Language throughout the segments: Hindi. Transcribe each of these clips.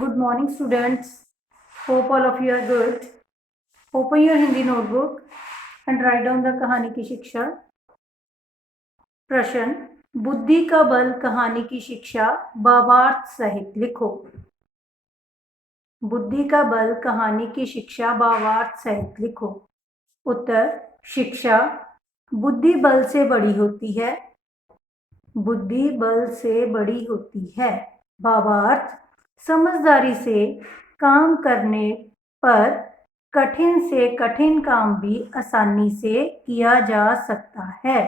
Good morning, students. Hope all of you are good. Open your Hindi notebook and write down the कहानी की शिक्षा. प्रश्न: बुद्धि का बल कहानी की शिक्षा भावार्थ सहित लिखो. बुद्धि का बल कहानी की शिक्षा भावार्थ सहित लिखो. उत्तर: शिक्षा बुद्धि बल से बड़ी होती है. बुद्धि बल से बड़ी होती है. भावार्थ: समझदारी से काम करने पर कठिन से कठिन काम भी आसानी से किया जा सकता है.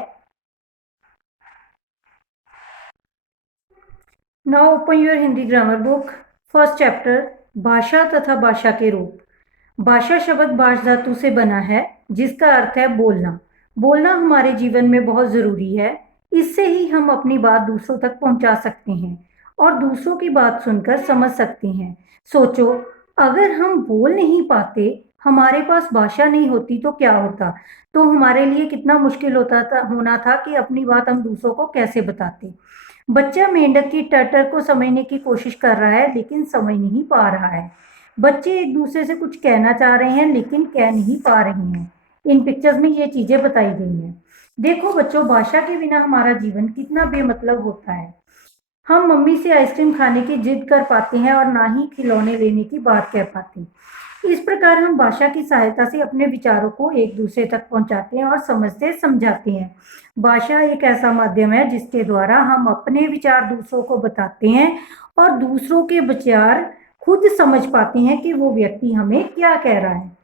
Now open your Hindi grammar book. First chapter, भाषा तथा भाषा के रूप. भाषा शब्द भाष धातु से बना है, जिसका अर्थ है बोलना. बोलना हमारे जीवन में बहुत जरूरी है. इससे ही हम अपनी बात दूसरों तक पहुंचा सकते हैं और दूसरों की बात सुनकर समझ सकते हैं. सोचो, अगर हम बोल नहीं पाते, हमारे पास भाषा नहीं होती तो क्या होता. तो हमारे लिए कितना मुश्किल होना था कि अपनी बात हम दूसरों को कैसे बताते. बच्चा मेंढक की टटर को समझने की कोशिश कर रहा है, लेकिन समझ नहीं पा रहा है. बच्चे एक दूसरे से कुछ कहना चाह रहे हैं, लेकिन कह नहीं पा रहे हैं. इन पिक्चर्स में ये चीजें बताई गई हैं. देखो बच्चों, भाषा के बिना हमारा जीवन कितना बेमतलब होता है. हम मम्मी से आइसक्रीम खाने की जिद कर पाते हैं और ना ही खिलौने लेने की बात कह पाते. इस प्रकार हम भाषा की सहायता से अपने विचारों को एक दूसरे तक पहुंचाते हैं और समझते समझाते हैं. भाषा एक ऐसा माध्यम है जिसके द्वारा हम अपने विचार दूसरों को बताते हैं और दूसरों के विचार खुद समझ पाते हैं कि वो व्यक्ति हमें क्या कह रहा है.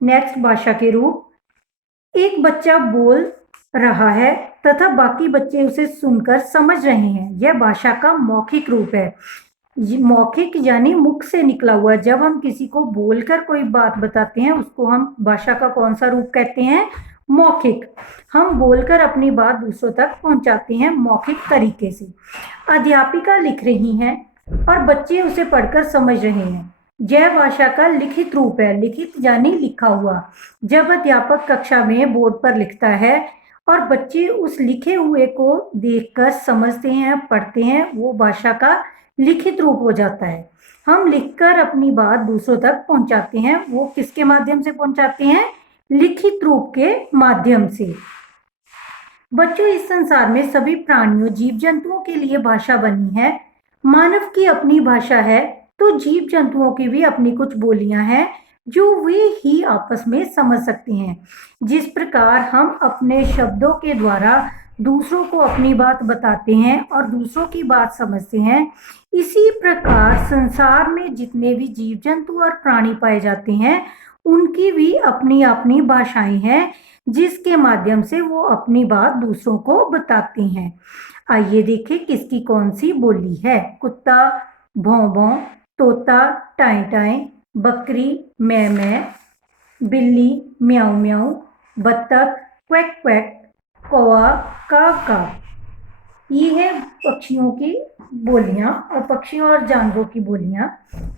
नेक्स्ट, भाषा के रूप. एक बच्चा बोल रहा है तथा बाकी बच्चे उसे सुनकर समझ रहे हैं. यह भाषा का मौखिक रूप है. मौखिक यानी मुख से निकला हुआ. जब हम किसी को बोलकर कोई बात बताते हैं, उसको हम भाषा का कौन सा रूप कहते हैं? मौखिक. हम बोलकर अपनी बात दूसरों तक पहुंचाते हैं मौखिक तरीके से. अध्यापिका लिख रही हैं और बच्चे उसे पढ़कर समझ रहे हैं. यह भाषा का लिखित रूप है. लिखित यानी लिखा हुआ. जब अध्यापक कक्षा में बोर्ड पर लिखता है और बच्चे उस लिखे हुए को देखकर समझते हैं, पढ़ते हैं, वो भाषा का लिखित रूप हो जाता है. हम लिखकर अपनी बात दूसरों तक पहुंचाते हैं. वो किसके माध्यम से पहुंचाते हैं? लिखित रूप के माध्यम से. बच्चों, इस संसार में सभी प्राणियों, जीव जंतुओं के लिए भाषा बनी है. मानव की अपनी भाषा है, तो जीव जंतुओं की भी अपनी कुछ बोलियां हैं जो वे ही आपस में समझ सकते हैं. जिस प्रकार हम अपने शब्दों के द्वारा दूसरों को अपनी बात बताते हैं और दूसरों की बात समझते हैं, इसी प्रकार संसार में जितने भी जीव जंतु और प्राणी पाए जाते हैं, उनकी भी अपनी अपनी भाषाएं हैं, जिसके माध्यम से वो अपनी बात दूसरों को बताते हैं. आइए देखें किसकी कौन सी बोली है. कुत्ता भौं भौं, तोता टाएं टाएं, बकरी मैं मैं, बिल्ली म्याऊं म्याऊं, बत्तख क्वैक क्वैक, कौवा काव काव. ये है पक्षियों की बोलियां और पक्षियों और जानवरों की बोलियां.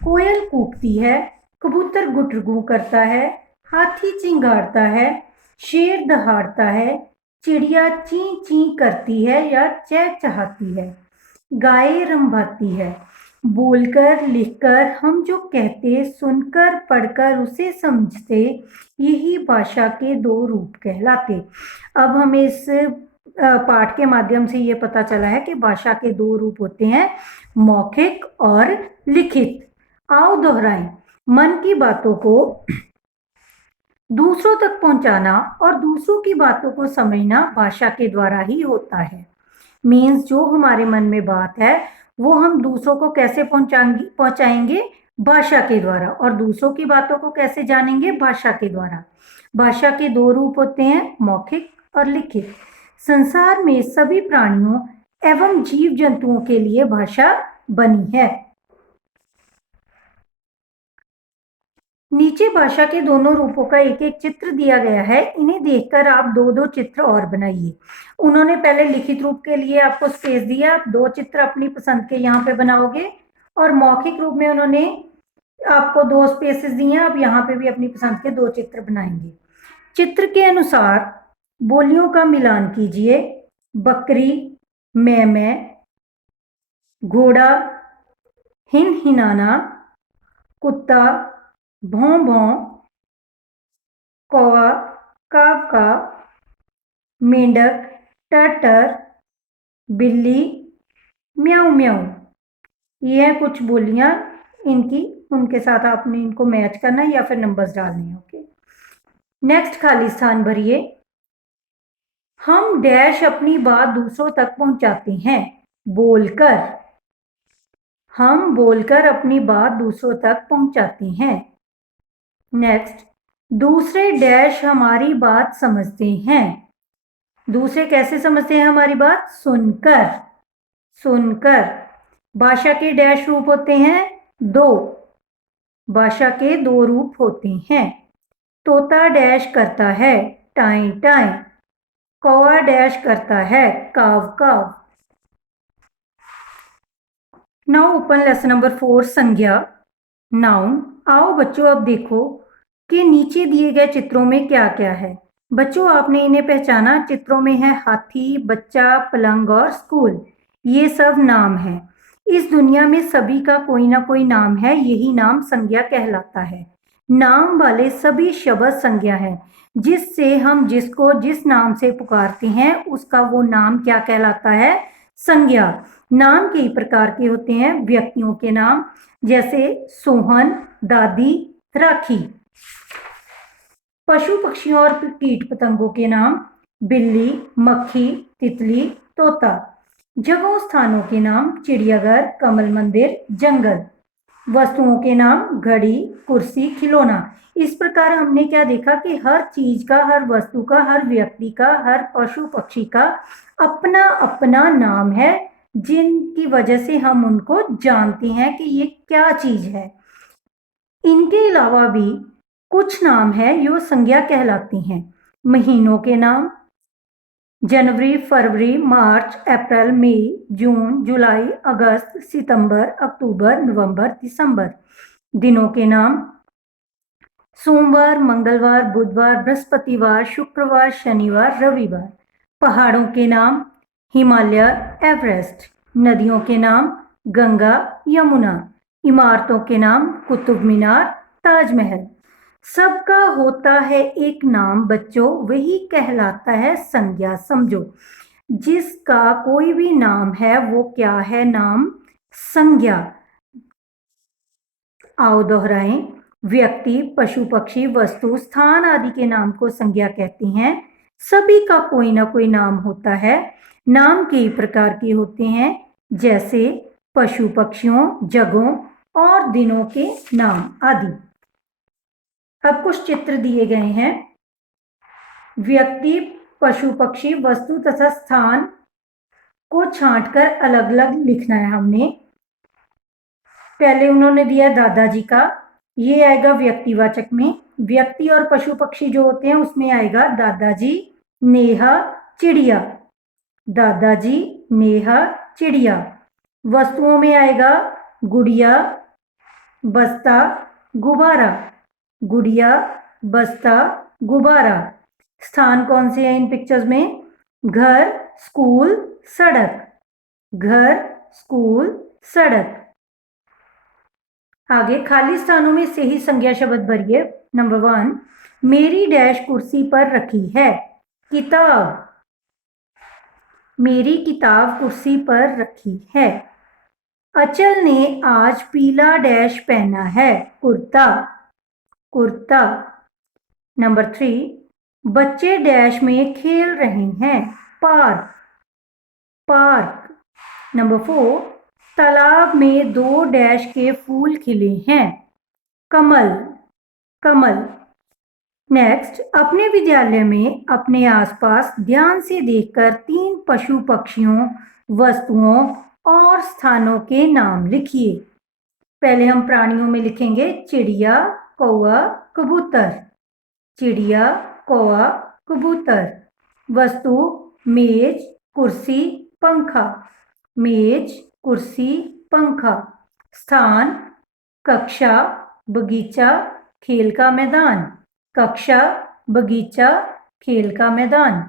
कोयल कूकती है, कबूतर गुटरगू करता है, हाथी चिंगारता है, शेर दहाड़ता है, चिड़िया ची ची करती है या चहचहाती है, गाय रंभाती है. बोलकर, लिखकर हम जो कहते, सुनकर, पढ़कर उसे समझते, यही भाषा के दो रूप कहलाते. अब हमें इस पाठ के माध्यम से ये पता चला है कि भाषा के दो रूप होते हैं, मौखिक और लिखित. आओ दोहराएं. मन की बातों को दूसरों तक पहुंचाना और दूसरों की बातों को समझना भाषा के द्वारा ही होता है. मीन्स जो हमारे मन में बात है वो हम दूसरों को कैसे पहुंचाएंगे? भाषा के द्वारा. और दूसरों की बातों को कैसे जानेंगे? भाषा के द्वारा. भाषा के दो रूप होते हैं, मौखिक और लिखित. संसार में सभी प्राणियों एवं जीव जंतुओं के लिए भाषा बनी है. नीचे भाषा के दोनों रूपों का एक एक चित्र दिया गया है. इन्हें देखकर आप दो दो चित्र और बनाइए. उन्होंने पहले लिखित रूप के लिए आपको स्पेस दिया, आप दो चित्र अपनी पसंद के यहाँ पे बनाओगे. और मौखिक रूप में उन्होंने आपको दो स्पेसेस दिए हैं, आप यहाँ पे भी अपनी पसंद के दो चित्र बनाएंगे. चित्र के अनुसार बोलियों का मिलान कीजिए. बकरी मैं, घोड़ा हिनहिनाना, कुत्ता, भौं भौं, कौवा, काव काव, मेंढक, टर, बिल्ली, म्याऊं म्याऊं। ये है कुछ बोलियां इनकी, उनके साथ आपने इनको मैच करना है या फिर नंबर्स डालने हैं। ओके, नेक्स्ट खाली स्थान भरिए। हम डैश अपनी बात दूसरों तक पहुंचाते हैं बोलकर। हम बोलकर अपनी बात दूसरों तक पहुंचाते हैं। नेक्स्ट, दूसरे डैश हमारी बात समझते हैं। दूसरे कैसे समझते हैं हमारी बात? सुनकर। सुनकर। भाषा के डैश रूप होते हैं? दो। भाषा के दो रूप होते हैं। तोता डैश करता है टाई टाई। कौवा डैश करता है काव काव। नाउ ओपन लेसन नंबर 4 संज्ञा नाउन। आओ बच्चों अब देखो कि नीचे दिए गए चित्रों में क्या क्या है। बच्चों आपने इन्हें पहचाना, चित्रों में है हाथी, बच्चा, पलंग और स्कूल। ये सब नाम है। इस दुनिया में सभी का कोई ना कोई नाम है, यही नाम संज्ञा कहलाता है। नाम वाले सभी शब्द संज्ञा है, जिससे हम जिसको जिस नाम से पुकारते हैं उसका वो नाम क्या कहलाता है? संज्ञा। नाम कई प्रकार के होते हैं। व्यक्तियों के नाम जैसे सोहन, दादी, राखी। पशु पक्षियों और कीट पतंगों के नाम बिल्ली, मक्खी, तितली, तोता। जगहों स्थानों के नाम चिड़ियाघर, कमल मंदिर, जंगल। वस्तुओं के नाम घड़ी, कुर्सी, खिलौना। इस प्रकार हमने क्या देखा कि हर चीज का, हर वस्तु का, हर व्यक्ति का, हर पशु पक्षी का अपना अपना नाम है, जिनकी वजह से हम उनको जानते हैं कि ये क्या चीज है। इनके अलावा भी कुछ नाम है जो संज्ञा कहलाती हैं। महीनों के नाम जनवरी, फरवरी, मार्च, अप्रैल, मई, जून, जुलाई, अगस्त, सितंबर, अक्टूबर, नवंबर, दिसंबर। दिनों के नाम सोमवार, मंगलवार, बुधवार, बृहस्पतिवार, शुक्रवार, शनिवार, रविवार। पहाड़ों के नाम हिमालय, एवरेस्ट। नदियों के नाम गंगा, यमुना। इमारतों के नाम कुतुब मीनार, ताजमहल। सबका होता है एक नाम बच्चों, वही कहलाता है संज्ञा। समझो, जिसका कोई भी नाम है वो क्या है? नाम संज्ञा। आओ दोहराएं। व्यक्ति, पशु पक्षी, वस्तु, स्थान आदि के नाम को संज्ञा कहते हैं। सभी का कोई ना कोई नाम होता है। नाम कई प्रकार के होते हैं, जैसे पशु पक्षियों, जगहों और दिनों के नाम आदि। अब कुछ चित्र दिए गए हैं। व्यक्ति, पशु पक्षी, वस्तु तथा स्थान को छांटकर अलग अलग लिखना है हमने। पहले उन्होंने दिया दादाजी का, ये आएगा व्यक्तिवाचक में। व्यक्ति और पशु पक्षी जो होते हैं उसमें आएगा दादाजी, नेहा, चिड़िया। दादाजी, नेहा, चिड़िया। वस्तुओं में आएगा गुड़िया, बस्ता, गुब्बारा। गुड़िया, बस्ता, गुब्बारा। स्थान कौन से हैं इन पिक्चर्स में? घर, स्कूल, सड़क। घर, स्कूल, सड़क। आगे खाली स्थानों में से ही संज्ञा शब्द भरिए। नंबर 1, मेरी डैश कुर्सी पर रखी है किताब। मेरी किताब कुर्सी पर रखी है। अचल ने आज पीला डैश पहना है कुर्ता। कुर्ता। नंबर 3, बच्चे डैश में खेल रहे हैं पार्क। पार्क। नंबर 4, तालाब में 2 डैश के फूल खिले हैं कमल। कमल। नेक्स्ट, अपने विद्यालय में अपने आसपास ध्यान से देखकर 3 पशु पक्षियों, वस्तुओं और स्थानों के नाम लिखिए। पहले हम प्राणियों में लिखेंगे चिड़िया, कौवा, कबूतर। चिड़िया, कौवा, कबूतर। वस्तु मेज, कुर्सी, पंखा। मेज, कुर्सी, पंखा। स्थान कक्षा, बगीचा, खेल का मैदान। कक्षा, बगीचा, खेल का मैदान।